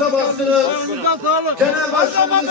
Özel'i bağrınıza bastınız. Genel Başkanımız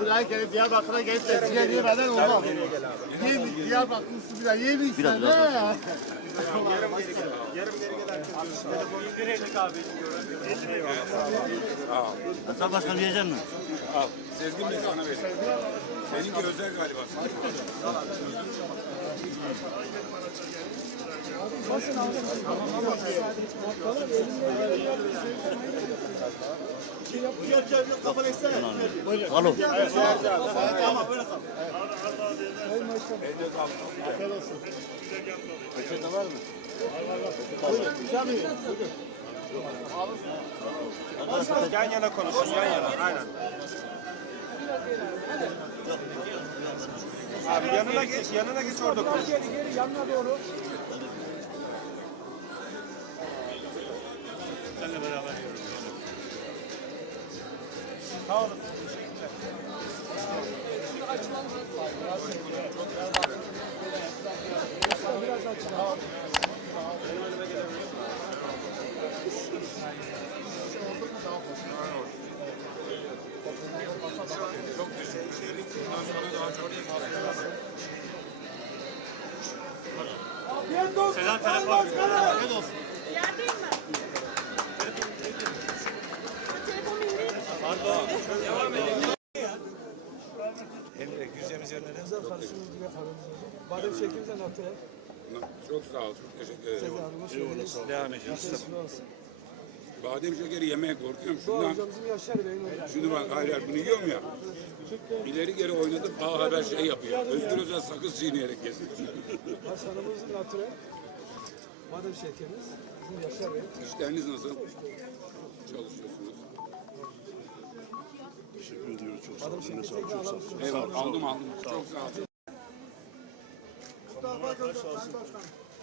Buraya gelip Diyarbakır'a gelip de size yemeden olmaz. Yiyin Diyarbakır'lısı bile yemişsin. Biraz biraz. Hasan Başkanım yiyecek misin? Al. Sezgin Bey sana verin. Seninki özel galiba. Alo. Yan yana konuşun yan yana. Aynen. Abi yanına geç, yanına geç orada konuş. Yerdeyim ben. Telefon indi. Emre gireceğimiz yerlere. Badem şeklinde nasıl? Çok sağ ol, çok teşekkür ederim. Devam ediyoruz. Badem şekeri yemeye korkuyorum. Şundan, Hocam bizim Yaşar Bey'in hocam. şunu ben hayır hayır bunu yiyorum ya. İleri geri oynatıp A Haber şey yapıyor. Özgür Özel sakız çiğneyerek geziyor. Hasanımızın natürel. Badem şekerimiz. Bizim Yaşar Bey. İşleriniz nasıl? Çalışıyorsunuz. Badem şekeri tekrar alalım. Eyvallah aldım aldım. Çok sağ ol.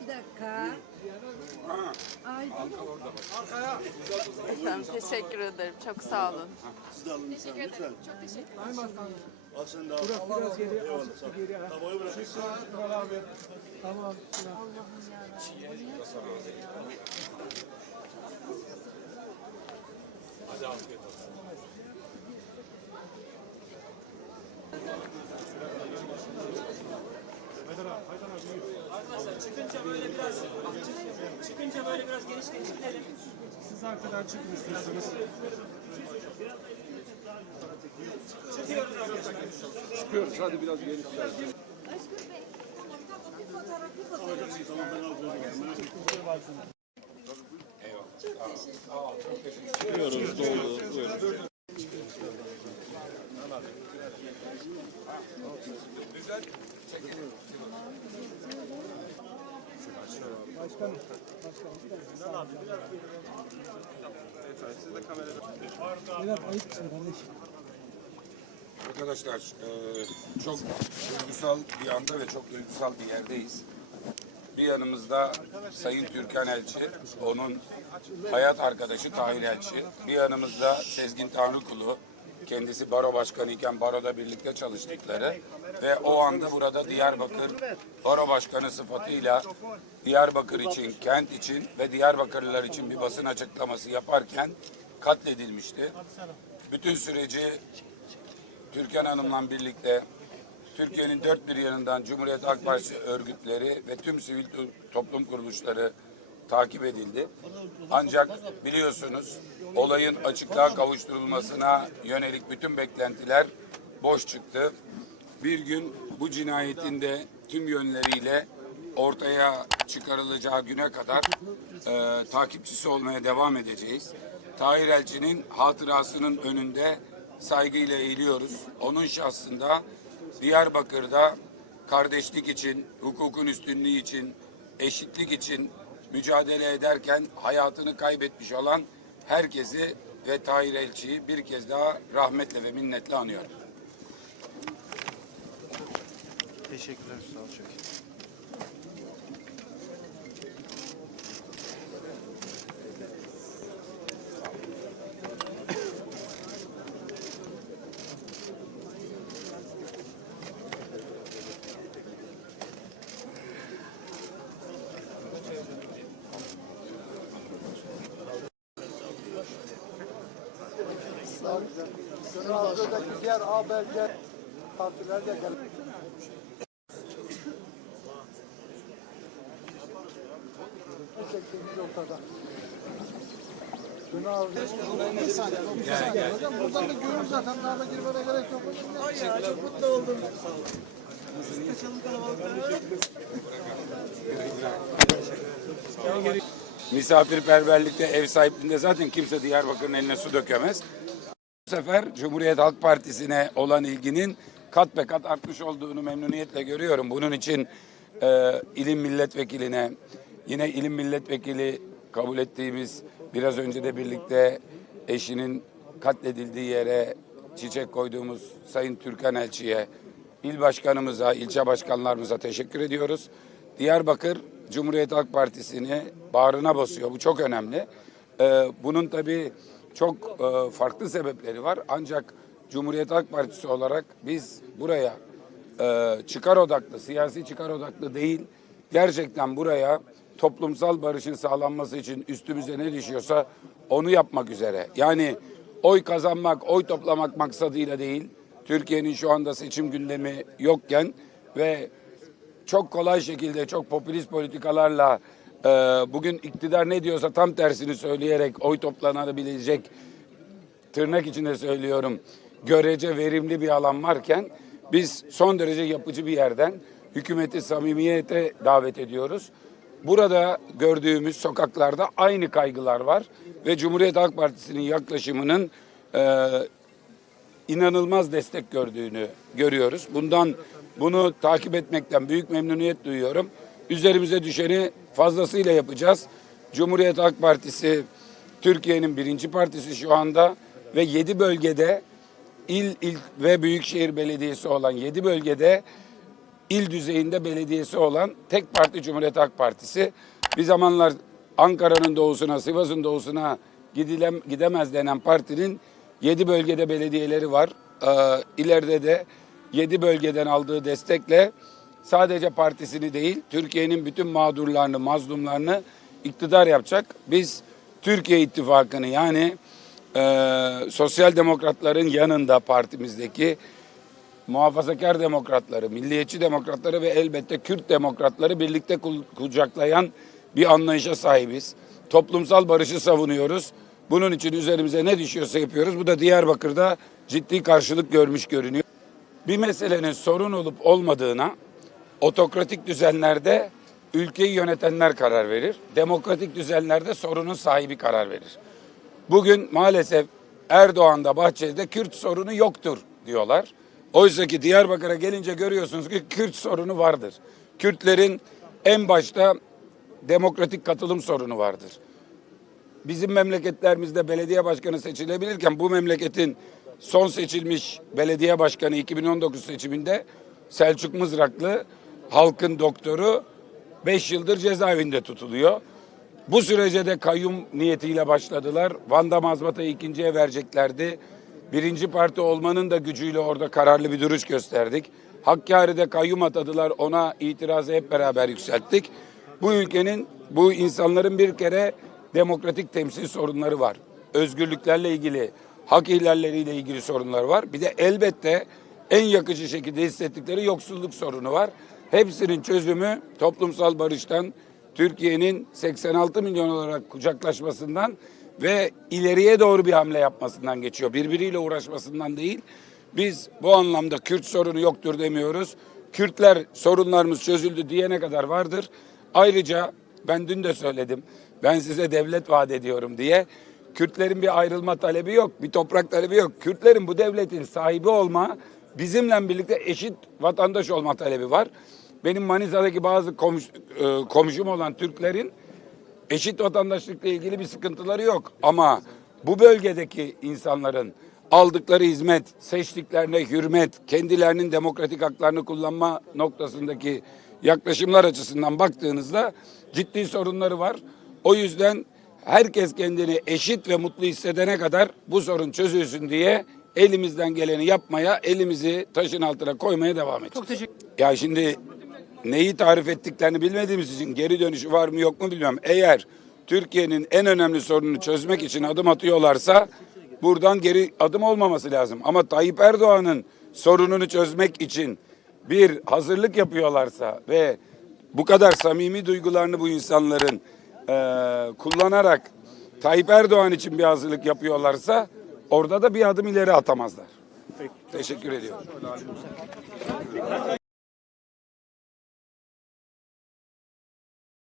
Bir dakika. Ay, Efendim teşekkür ederim. Çok sağ olun. Siz de alın lütfen. lütfen. Al sen de al. Burak biraz geriye al. Geriye al. Şükran abi. Tamam. Şuna. Arkadaşlar çıkınca böyle biraz çıkınca böyle biraz geniş geniş gidelim. Siz arkadan çıkın istiyorsanız. Çıkıyoruz arkadaşlar. çıkıyoruz hadi biraz Arkadaşlar eee, çok duygusal bir anda ve çok duygusal bir yerdeyiz. Bir yanımızda Sayın Türkan Elçi, onun hayat arkadaşı Tahir Elçi. Bir yanımızda Sezgin Tanrıkulu, kendisi baro başkanı iken baroda birlikte çalıştıkları ve o anda burada Diyarbakır baro başkanı sıfatıyla Diyarbakır için, kent için ve Diyarbakırlılar için bir basın açıklaması yaparken katledilmişti. Bütün süreci Türkan Hanım'la birlikte Türkiye'nin dört bir yanından Cumhuriyet Halk Partisi örgütleri ve tüm sivil to- toplum kuruluşları takip edildi. Ancak biliyorsunuz olayın açıklığa kavuşturulmasına yönelik bütün beklentiler boş çıktı. Bir gün bu cinayetin de tüm yönleriyle ortaya çıkarılacağı güne kadar e, takipçisi olmaya devam edeceğiz. Tahir Elçi'nin hatırasının önünde saygıyla eğiliyoruz. Onun şahsında Diyarbakır'da kardeşlik için, hukukun üstünlüğü için, eşitlik için mücadele ederken hayatını kaybetmiş olan herkesi ve Tahir Elçi'yi bir kez daha rahmetle ve minnetle anıyorum. Teşekkürler. Sağ ol Sınavdaki diğer haberler partiler de gelip çektiğimiz noktada. Şunu al. Hocam buradan da görürüz zaten daha da girmene gerek yok. Ya çok mutlu oldum. Misafirperverlikte, ev sahipliğinde zaten kimse Diyarbakır'ın eline su dökemez. Bu sefer Cumhuriyet Halk Partisi'ne olan ilginin kat be kat artmış olduğunu memnuniyetle görüyorum. Bunun için e, ilim milletvekiline, yine ilim milletvekili kabul ettiğimiz biraz önce de birlikte eşinin katledildiği yere çiçek koyduğumuz Sayın Türkan Elçi'ye, il başkanımıza, ilçe başkanlarımıza teşekkür ediyoruz. Diyarbakır Cumhuriyet Halk Partisi'ni bağrına basıyor. Bu çok önemli. Ee, bunun tabii çok e, farklı sebepleri var. Ancak Cumhuriyet Halk Partisi olarak biz buraya e, çıkar odaklı, siyasi çıkar odaklı değil, gerçekten buraya toplumsal barışın sağlanması için üstümüze ne düşüyorsa onu yapmak üzere. Yani oy kazanmak, oy toplamak maksadıyla değil, Türkiye'nin şu anda seçim gündemi yokken ve çok kolay şekilde çok popülist politikalarla e, bugün iktidar ne diyorsa tam tersini söyleyerek oy toplanabilecek tırnak içinde söylüyorum görece verimli bir alan varken biz son derece yapıcı bir yerden hükümeti samimiyete davet ediyoruz. Burada gördüğümüz sokaklarda aynı kaygılar var ve Cumhuriyet Halk Partisi'nin yaklaşımının e, inanılmaz destek gördüğünü görüyoruz. Bundan bunu takip etmekten büyük memnuniyet duyuyorum. Üzerimize düşeni fazlasıyla yapacağız. Cumhuriyet Halk Partisi Türkiye'nin birinci partisi şu anda ve yedi bölgede il, il ve büyükşehir belediyesi olan yedi bölgede il düzeyinde belediyesi olan tek parti Cumhuriyet Halk Partisi. Bir zamanlar Ankara'nın doğusuna, Sivas'ın doğusuna gidilem, gidemez denen partinin yedi bölgede belediyeleri var. Ee, ileride de yedi bölgeden aldığı destekle sadece partisini değil, Türkiye'nin bütün mağdurlarını, mazlumlarını iktidar yapacak. Biz Türkiye İttifakı'nı yani e, sosyal demokratların yanında partimizdeki muhafazakar demokratları, milliyetçi demokratları ve elbette Kürt demokratları birlikte kucaklayan bir anlayışa sahibiz. Toplumsal barışı savunuyoruz. Bunun için üzerimize ne düşüyorsa yapıyoruz. Bu da Diyarbakır'da ciddi karşılık görmüş görünüyor. Bir meselenin sorun olup olmadığına otokratik düzenlerde ülkeyi yönetenler karar verir. Demokratik düzenlerde sorunun sahibi karar verir. Bugün maalesef Erdoğan'da Bahçeli'de Kürt sorunu yoktur diyorlar. Oysa ki Diyarbakır'a gelince görüyorsunuz ki Kürt sorunu vardır. Kürtlerin en başta demokratik katılım sorunu vardır. Bizim memleketlerimizde belediye başkanı seçilebilirken bu memleketin son seçilmiş belediye başkanı 2019 seçiminde Selçuk Mızraklı halkın doktoru 5 yıldır cezaevinde tutuluyor. Bu sürece de kayyum niyetiyle başladılar. Van'da mazbatayı ikinciye vereceklerdi. Birinci parti olmanın da gücüyle orada kararlı bir duruş gösterdik. Hakkari'de kayyum atadılar ona itirazı hep beraber yükselttik. Bu ülkenin, bu insanların bir kere demokratik temsil sorunları var. Özgürlüklerle ilgili, hak ihlalleriyle ilgili sorunlar var. Bir de elbette en yakıcı şekilde hissettikleri yoksulluk sorunu var. Hepsinin çözümü toplumsal barıştan, Türkiye'nin 86 milyon olarak kucaklaşmasından ve ileriye doğru bir hamle yapmasından geçiyor. Birbiriyle uğraşmasından değil. Biz bu anlamda Kürt sorunu yoktur demiyoruz. Kürtler sorunlarımız çözüldü diyene kadar vardır. Ayrıca ben dün de söyledim. Ben size devlet vaat ediyorum diye. Kürtlerin bir ayrılma talebi yok, bir toprak talebi yok. Kürtlerin bu devletin sahibi olma, bizimle birlikte eşit vatandaş olma talebi var. Benim Manisa'daki bazı komş, e, komşum olan Türklerin eşit vatandaşlıkla ilgili bir sıkıntıları yok. Ama bu bölgedeki insanların aldıkları hizmet, seçtiklerine hürmet, kendilerinin demokratik haklarını kullanma noktasındaki yaklaşımlar açısından baktığınızda ciddi sorunları var. O yüzden herkes kendini eşit ve mutlu hissedene kadar bu sorun çözülsün diye elimizden geleni yapmaya, elimizi taşın altına koymaya devam edeceğiz. Çok teşekkür Ya şimdi neyi tarif ettiklerini bilmediğimiz için geri dönüşü var mı yok mu bilmiyorum. Eğer Türkiye'nin en önemli sorununu çözmek için adım atıyorlarsa buradan geri adım olmaması lazım. Ama Tayyip Erdoğan'ın sorununu çözmek için bir hazırlık yapıyorlarsa ve bu kadar samimi duygularını bu insanların eee, kullanarak Tayyip Erdoğan için bir hazırlık yapıyorlarsa orada da bir adım ileri atamazlar. Teşekkür ediyorum.